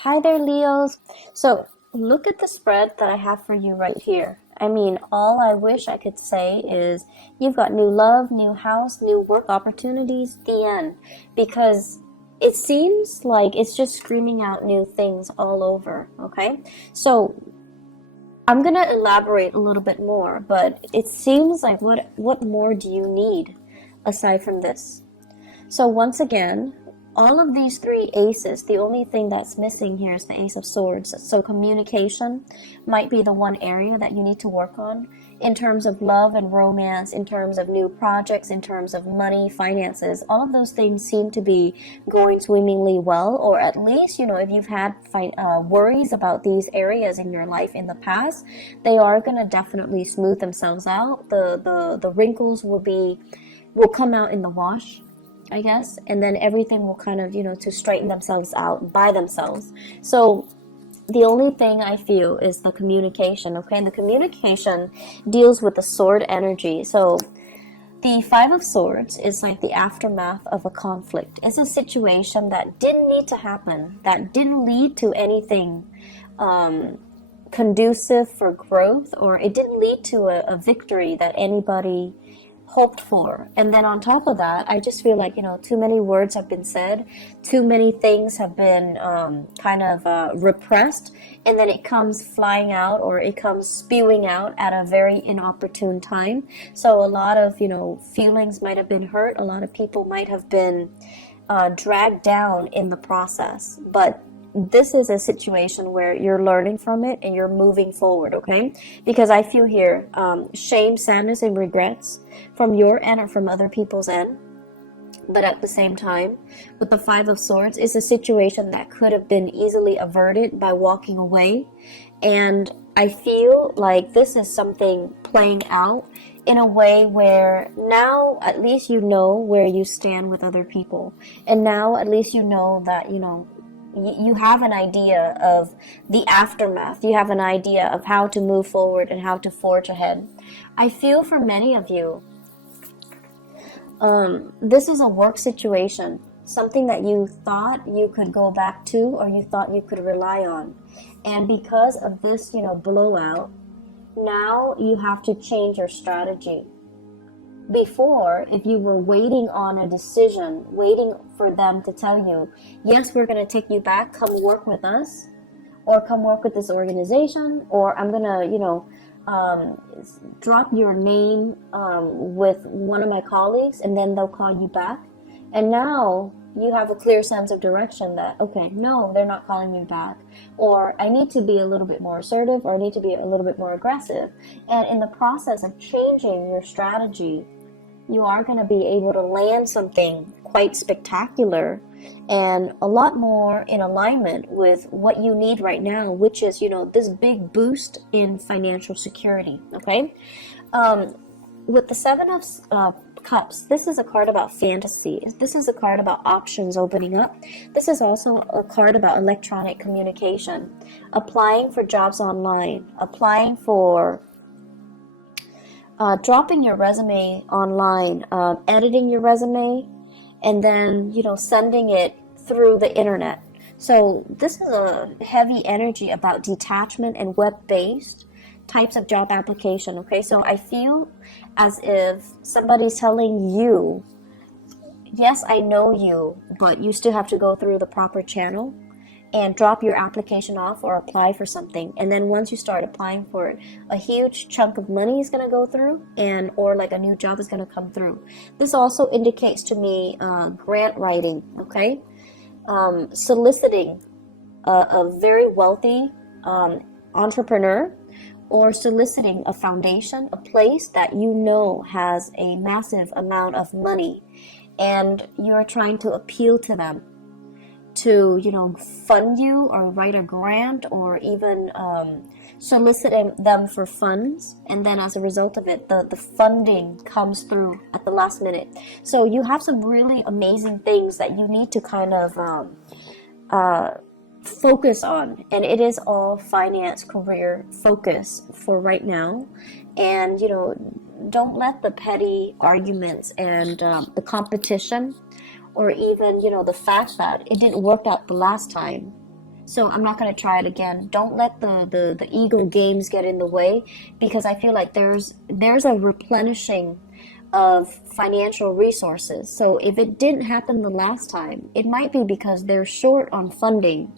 Hi there, Leos. So, look at the spread that I have for you right here. I mean, all I wish I could say is you've got new love, new house, new work opportunities, the end. Because it seems like it's just screaming out new things all over, okay? So, I'm gonna elaborate a little bit more, but it seems like what more do you need aside from this? So once again, all of these three aces, the only thing that's missing here is the Ace of Swords. So communication might be the one area that you need to work on in terms of love and romance, in terms of new projects, in terms of money, finances. All of those things seem to be going swimmingly well, or at least, if you've had worries about these areas in your life in the past, they are going to definitely smooth themselves out. The wrinkles will come out in the wash, I guess, and then everything will kind of, to straighten themselves out by themselves. So the only thing I feel is the communication, okay? And the communication deals with the sword energy. So the Five of Swords is like the aftermath of a conflict. It's a situation that didn't need to happen, that didn't lead to anything conducive for growth, or it didn't lead to a victory that anybody hoped for. And then on top of that, I just feel like, too many words have been said, too many things have been repressed, and then it comes flying out, or it comes spewing out at a very inopportune time. So a lot of, feelings might have been hurt, a lot of people might have been dragged down in the process. But this is a situation where you're learning from it and you're moving forward, okay? Because I feel here shame, sadness, and regrets from your end or from other people's end. But at the same time, with the Five of Swords, it's a situation that could have been easily averted by walking away. And I feel like this is something playing out in a way where now at least you know where you stand with other people. And now at least you know that, you have an idea of the aftermath. You have an idea of how to move forward and how to forge ahead. I feel for many of you, this is a work situation, something that you thought you could go back to or you thought you could rely on. And because of this, blowout, now you have to change your strategy. Before, if you were waiting on a decision, waiting for them to tell you, yes, we're going to take you back, come work with us, or come work with this organization, or I'm going to, drop your name with one of my colleagues, and then they'll call you back. And now you have a clear sense of direction that, okay, no, they're not calling me back. Or I need to be a little bit more assertive, or I need to be a little bit more aggressive. And in the process of changing your strategy, you are going to be able to land something quite spectacular and a lot more in alignment with what you need right now, which is, this big boost in financial security, okay? With the Seven of Cups, this is a card about fantasy. This is a card about options opening up. This is also a card about electronic communication, applying for jobs online, applying for dropping your resume online, editing your resume, and then, sending it through the internet. So this is a heavy energy about detachment and web-based types of job application, okay? So I feel as if somebody's telling you, yes, I know you, but you still have to go through the proper channel and drop your application off or apply for something. And then once you start applying for it, a huge chunk of money is going to go through, or like a new job is going to come through. This also indicates to me grant writing, okay? Soliciting a very wealthy entrepreneur, or soliciting a foundation, a place that has a massive amount of money, and you're trying to appeal to them to, fund you or write a grant, or even soliciting them for funds. And then as a result of it, the funding comes through at the last minute. So you have some really amazing things that you need to kind of focus on. And it is all finance, career focus for right now. And, don't let the petty arguments and the competition, or even, the fact that it didn't work out the last time, So I'm not going to try it again. Don't let the ego games get in the way, because I feel like there's a replenishing of financial resources. So if it didn't happen the last time, it might be because they're short on funding.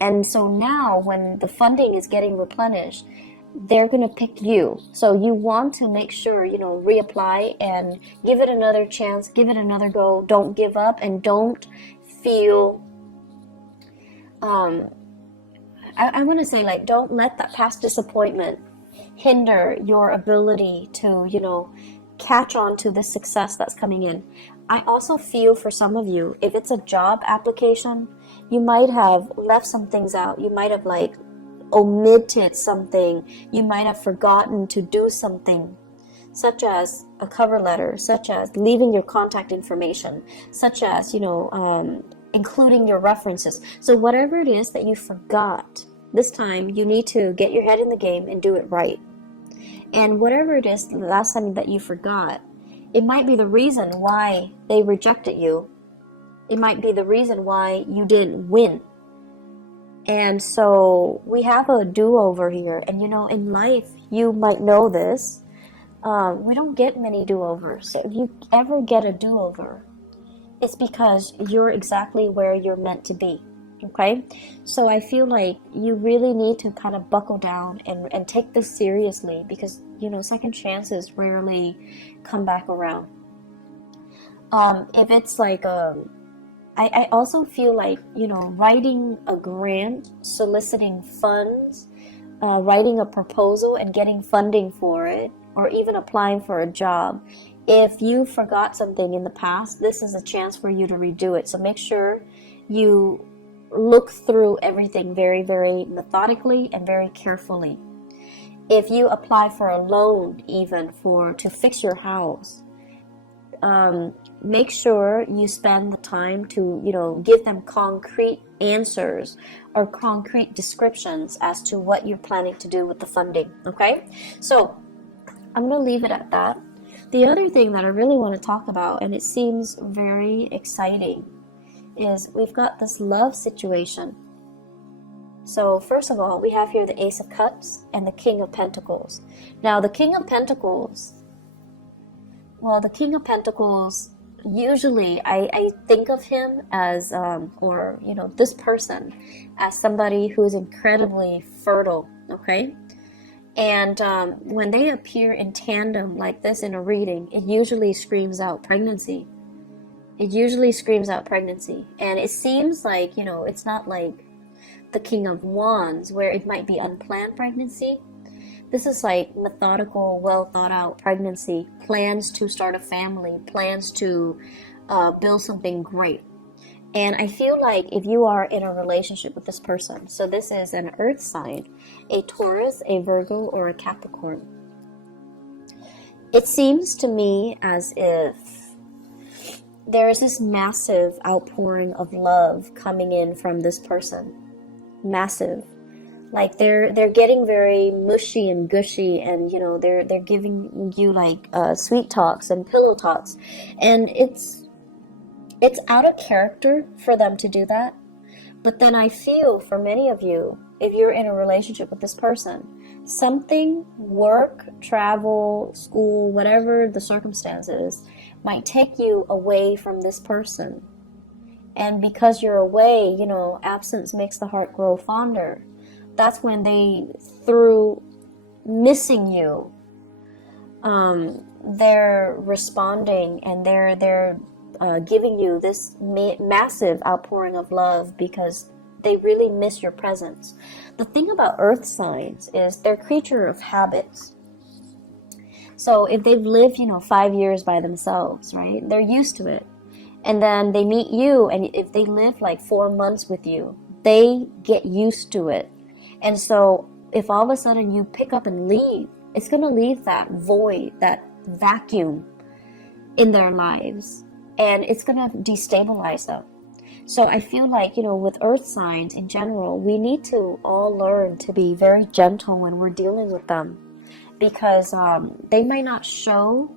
And so now when the funding is getting replenished, they're going to pick you. So you want to make sure, reapply and give it another chance, give it another go. Don't give up, and don't feel, I want to say, like, don't let that past disappointment hinder your ability to, catch on to the success that's coming in. I also feel for some of you, if it's a job application, you might have left some things out. You might have omitted something. You might have forgotten to do something, such as a cover letter, such as leaving your contact information, such as, including your references. So whatever it is that you forgot, this time you need to get your head in the game and do it right. And whatever it is the last time that you forgot, it might be the reason why they rejected you. It might be the reason why you didn't win. And so we have a do-over here. And in life, you might know this. We don't get many do-overs. So if you ever get a do-over, it's because you're exactly where you're meant to be. Okay? So I feel like you really need to kind of buckle down and take this seriously, because, second chances rarely come back around. If it's I also feel like, writing a grant, soliciting funds, writing a proposal and getting funding for it, or even applying for a job. If you forgot something in the past, this is a chance for you to redo it. So make sure you look through everything very, very methodically and very carefully. If you apply for a loan, even to fix your house, make sure you spend the time to, give them concrete answers or concrete descriptions as to what you're planning to do with the funding. Okay? So I'm going to leave it at that. The other thing that I really want to talk about, and it seems very exciting, is we've got this love situation. So first of all, we have here the Ace of Cups and the King of Pentacles. Now the King of Pentacles, usually I think of him as, this person as somebody who is incredibly fertile, okay? And when they appear in tandem like this in a reading, it usually screams out pregnancy. And it seems like, it's not like the King of Wands, where it might be unplanned pregnancy. This is like methodical, well thought out pregnancy, plans to start a family, plans to build something great. And I feel like if you are in a relationship with this person, so this is an earth sign, a Taurus, a Virgo, or a Capricorn, it seems to me as if there is this massive outpouring of love coming in from this person. Massive. Like they're getting very mushy and gushy, and they're giving you sweet talks and pillow talks, and it's out of character for them to do that. But then I feel for many of you, if you're in a relationship with this person, something, work, travel, school, whatever the circumstances, might take you away from this person. And because you're away, absence makes the heart grow fonder. That's when through missing you, they're responding, and they're giving you this massive outpouring of love because they really miss your presence. The thing about earth signs is they're creature of habits. So if they've lived, 5 years by themselves, right, they're used to it. And then they meet you, and if they live 4 months with you, they get used to it. And so if all of a sudden you pick up and leave, it's going to leave that void, that vacuum in their lives, and it's going to destabilize them. So I feel like, with earth signs in general, we need to all learn to be very gentle when we're dealing with them, because they might not show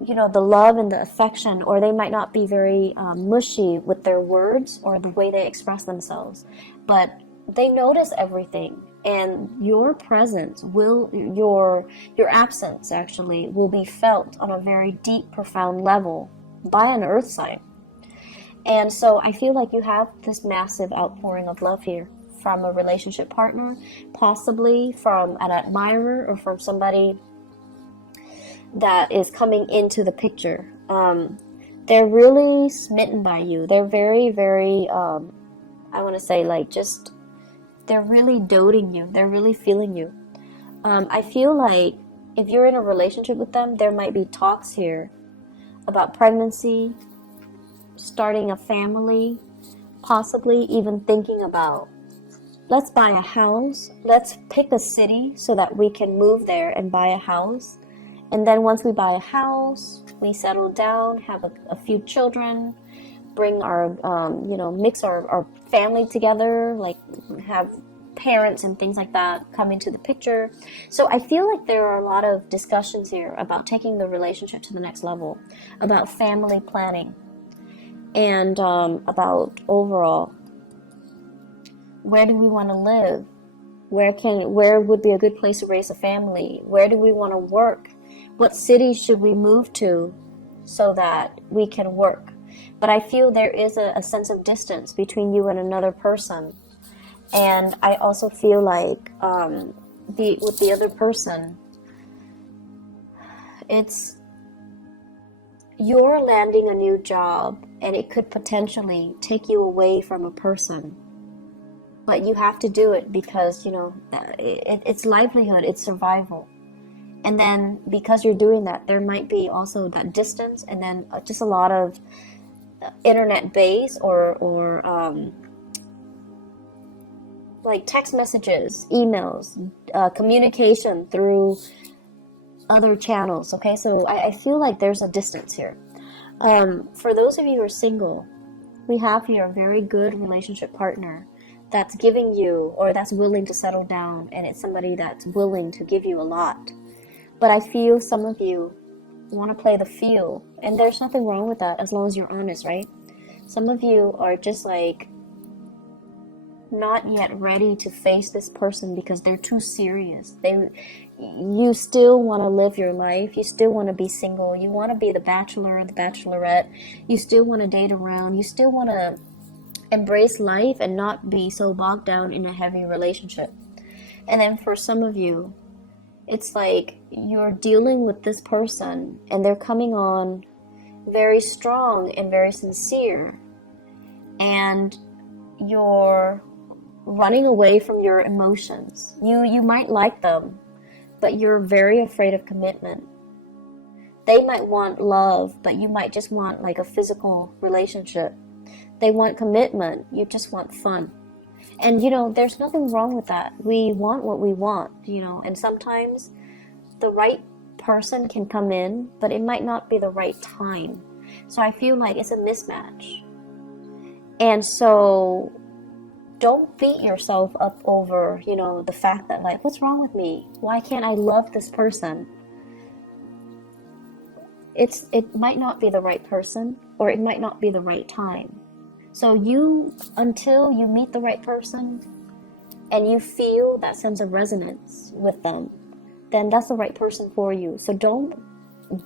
the love and the affection, or they might not be very mushy with their words or the way they express themselves, but they notice everything, and your presence will, your absence actually will be felt on a very deep, profound level by an earth sign. And so I feel like you have this massive outpouring of love here from a relationship partner, possibly from an admirer or from somebody that is coming into the picture. They're really smitten by you. They're very, very, I want to say, like, just, they're really doting you. They're really feeling you. I feel like if you're in a relationship with them, there might be talks here about pregnancy, starting a family, possibly even thinking about, let's buy a house, let's pick a city so that we can move there and buy a house. And then once we buy a house, we settle down, have a few children, bring our, mix our family together, like have parents and things like that come into the picture. So I feel like there are a lot of discussions here about taking the relationship to the next level, about family planning, and about overall, where do we want to live? Where would be a good place to raise a family? Where do we want to work? What city should we move to so that we can work? But I feel there is a sense of distance between you and another person. And I also feel like with the other person, you're landing a new job, and it could potentially take you away from a person. But you have to do it because, it's livelihood, it's survival. And then because you're doing that, there might be also that distance, and then just a lot of internet base or like text messages, emails, communication through other channels. Okay, so I feel like there's a distance here. For those of you who are single, we have here a very good relationship partner that's giving you, or that's willing to settle down, and it's somebody that's willing to give you a lot. But I feel some of you want to play the feel, and there's nothing wrong with that as long as you're honest, right? Some of you are just like not yet ready to face this person because they're too serious. You still want to live your life. You still want to be single. You want to be the bachelor or the bachelorette. You still want to date around. You still want to embrace life and not be so bogged down in a heavy relationship. And then for some of you, it's like you're dealing with this person and they're coming on very strong and very sincere, and you're running away from your emotions. You might like them, but you're very afraid of commitment. They might want love, but you might just want like a physical relationship. They want commitment, you just want fun. And there's nothing wrong with that. We want what we want, and sometimes the right person can come in, but it might not be the right time. So I feel like it's a mismatch. And so don't beat yourself up over, the fact that, like, what's wrong with me? Why can't I love this person? It might not be the right person, or it might not be the right time. So until you meet the right person and you feel that sense of resonance with them, then that's the right person for you. So don't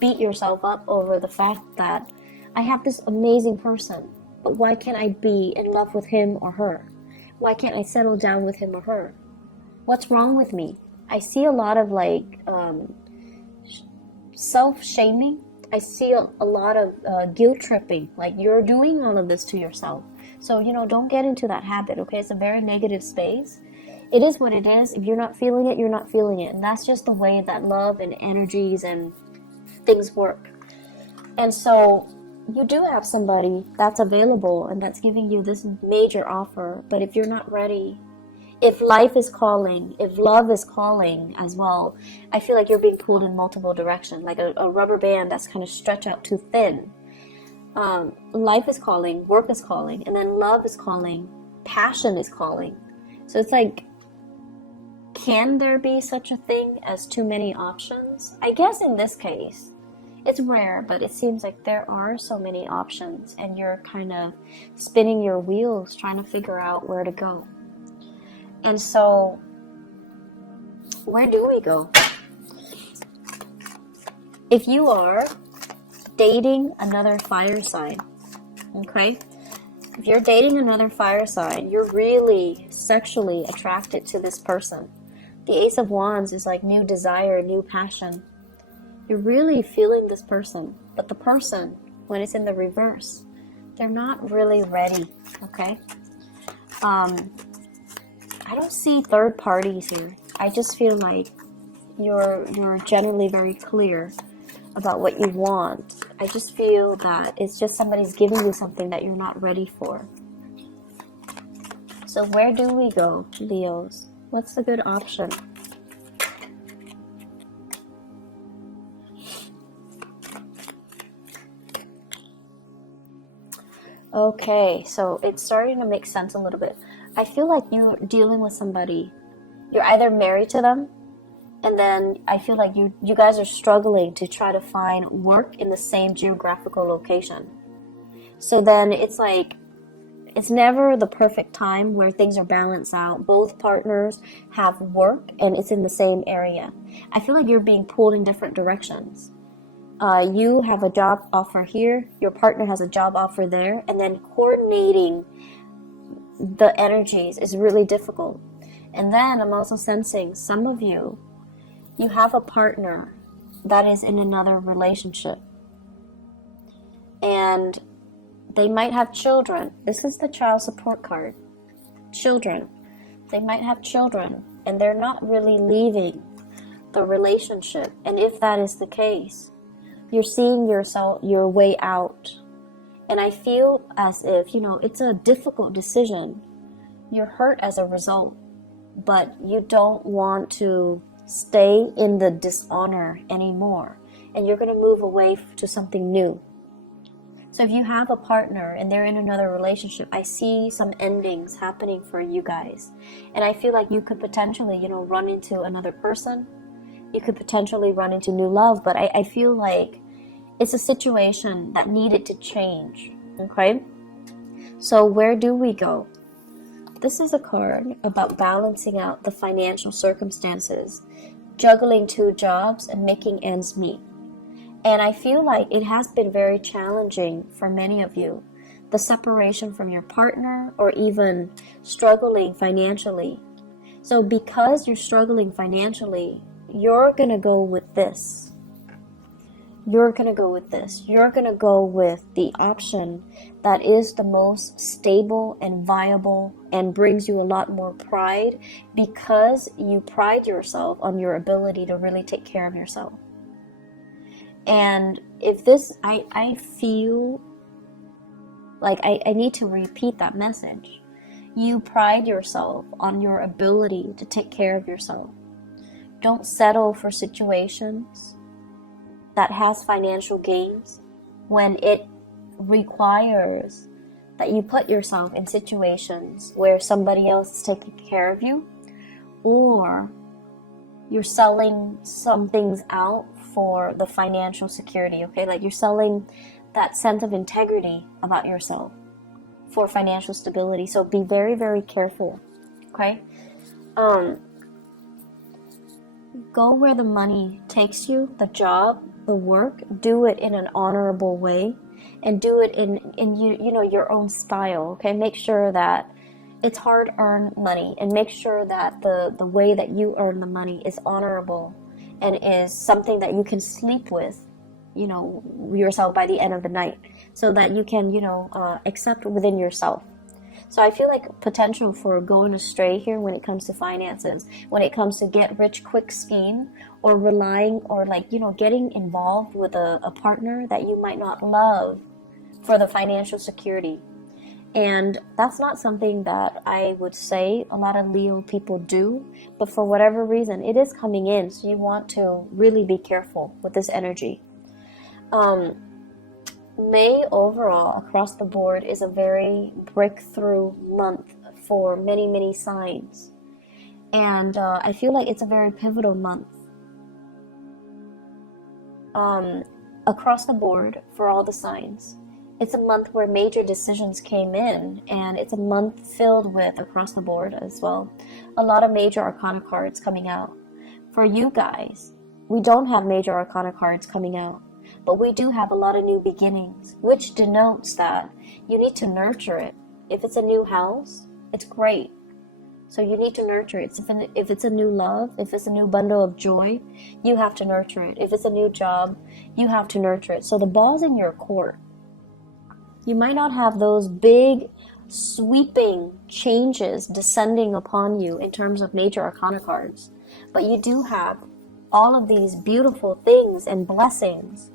beat yourself up over the fact that I have this amazing person, but why can't I be in love with him or her? Why can't I settle down with him or her? What's wrong with me? I see a lot of self-shaming. I see a lot of guilt tripping, like you're doing all of this to yourself. So, don't get into that habit, okay? It's a very negative space. It is what it is. If you're not feeling it, you're not feeling it. And that's just the way that love and energies and things work. And so you do have somebody that's available and that's giving you this major offer. But if you're not ready, if life is calling, if love is calling as well, I feel like you're being pulled in multiple directions, like a rubber band that's kind of stretched out too thin. Life is calling, work is calling, and then love is calling, passion is calling. So it's like, can there be such a thing as too many options? I guess in this case, It's rare, but it seems like there are so many options, and you're kind of spinning your wheels trying to figure out where to go. And so, where do we go? If you are dating another fire sign, okay? If you're dating another fire sign, you're really sexually attracted to this person. The Ace of Wands is like new desire, new passion. You're really feeling this person, but the person, when it's in the reverse, they're not really ready, okay? I don't see third parties here. I just feel like you're generally very clear about what you want. I just feel that it's just somebody's giving you something that you're not ready for. So where do we go, Leos? What's the good option? Okay, so it's starting to make sense a little bit. I feel like you're dealing with somebody. You're either married to them, and then I feel like you guys are struggling to try to find work in the same geographical location. So then it's like, it's never the perfect time where things are balanced out. Both partners have work and it's in the same area. I feel like you're being pulled in different directions. You have a job offer here, your partner has a job offer there, and then coordinating the energies is really difficult. And then I'm also sensing some of you have a partner that is in another relationship. And they might have children. This is the child support card. Children. They might have children, and they're not really leaving the relationship. And if that is the case, you're seeing your way out. And I feel as if, it's a difficult decision. You're hurt as a result, but you don't want to stay in the dishonor anymore. And you're going to move away to something new. So if you have a partner and they're in another relationship, I see some endings happening for you guys. And I feel like you could potentially, run into another person. You could potentially run into new love, but I feel like it's a situation that needed to change, okay? So where do we go? This is a card about balancing out the financial circumstances, juggling two jobs, and making ends meet. And I feel like it has been very challenging for many of you. The separation from your partner, or even struggling financially. So because you're struggling financially, you're going to go with this. You're going to go with this. You're going to go with the option that is the most stable and viable and brings you a lot more pride, because you pride yourself on your ability to really take care of yourself. And if this, I feel like I need to repeat that message. You pride yourself on your ability to take care of yourself. Don't settle for situations that has financial gains when it requires that you put yourself in situations where somebody else is taking care of you, or you're selling some things out for the financial security, okay? Like you're selling that sense of integrity about yourself for financial stability. So be very, very careful, okay? Go where the money takes you, the job, the work. Do it in an honorable way, and do it in your own style, okay? Make sure that it's hard-earned money, and make sure that the way that you earn the money is honorable and is something that you can sleep with, yourself by the end of the night, so that you can, accept within yourself. So I feel like potential for going astray here when it comes to finances, when it comes to get rich quick scheme, or relying, or getting involved with a partner that you might not love for the financial security. And that's not something that I would say a lot of Leo people do, but for whatever reason, it is coming in. So you want to really be careful with this energy. May overall, across the board, is a very breakthrough month for many, many signs. And I feel like it's a very pivotal month. across the board for all the signs. It's a month where major decisions came in, and it's a month filled with, across the board as well, a lot of major arcana cards coming out. For you guys, we don't have major arcana cards coming out, but we do have a lot of new beginnings, which denotes that you need to nurture it. If it's a new house, it's great. So you need to nurture it. If it's a new love, if it's a new bundle of joy, you have to nurture it. If it's a new job, you have to nurture it. So the ball's in your court. You might not have those big, sweeping changes descending upon you in terms of major arcana cards, but you do have all of these beautiful things and blessings.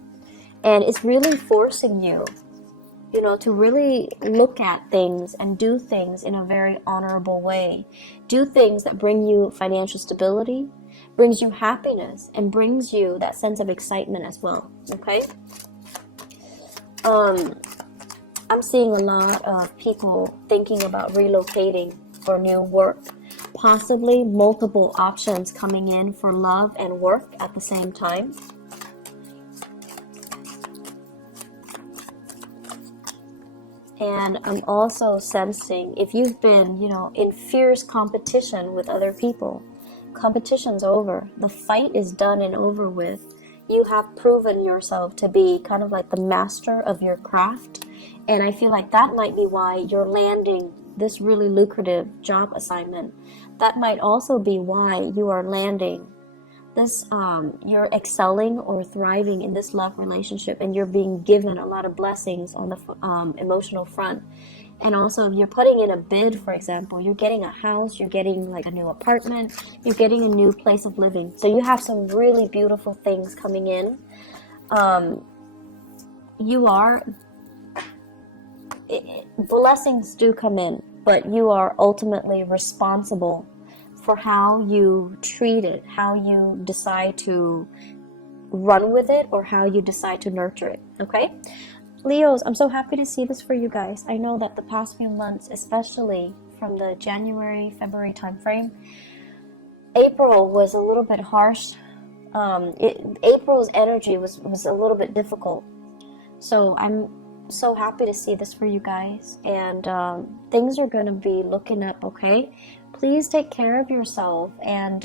And it's really forcing you, to really look at things and do things in a very honorable way. Do things that bring you financial stability, brings you happiness, and brings you that sense of excitement as well, okay? I'm seeing a lot of people thinking about relocating for new work, possibly multiple options coming in for love and work at the same time. And I'm also sensing, if you've been, in fierce competition with other people, competition's over. The fight is done and over with. You have proven yourself to be kind of like the master of your craft. And I feel like that might be why you're landing this really lucrative job assignment. That might also be why you are landing this, you're excelling or thriving in this love relationship, and you're being given a lot of blessings on the emotional front. And also, you're putting in a bid, for example, you're getting a house, you're getting like a new apartment, you're getting a new place of living. So you have some really beautiful things coming in. Blessings do come in, but you are ultimately responsible for how you treat it, how you decide to run with it, or how you decide to nurture it, okay? Leos, I'm so happy to see this for you guys. I know that the past few months, especially from the January, February timeframe, April was a little bit harsh. April's energy was a little bit difficult. So I'm so happy to see this for you guys. And things are going to be looking up, okay? Please take care of yourself and,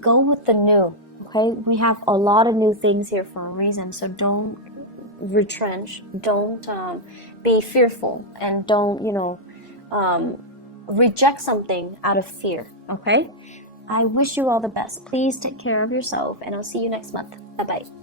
go with the new, okay? We have a lot of new things here for a reason, so don't retrench, don't be fearful, and don't, reject something out of fear, okay? I wish you all the best. Please take care of yourself, and I'll see you next month. Bye-bye.